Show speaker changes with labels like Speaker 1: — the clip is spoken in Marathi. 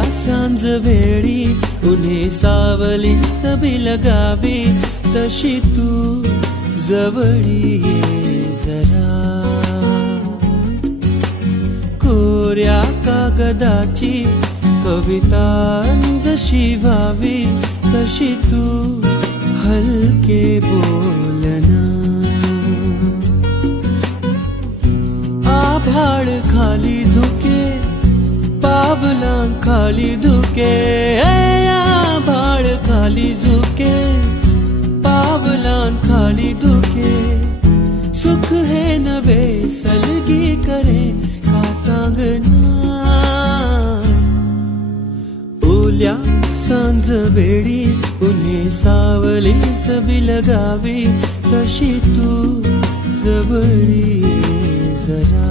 Speaker 1: या सांज वेळी उन्हे सावली सभी लगावी तशी तू जवळी ये जरा. कोऱ्या कागदाची कविता जशी व्हावी तशी तू हलके बोलना आभाळ खाली झुके खाली धुके बाळ खाली झुके. पावलान खाली धुके सुख हे नवे सलगी करे का सांगना ओल्या सांज वेळी उन्हे सावली सबी लगावी तशी तू जवळी जरा.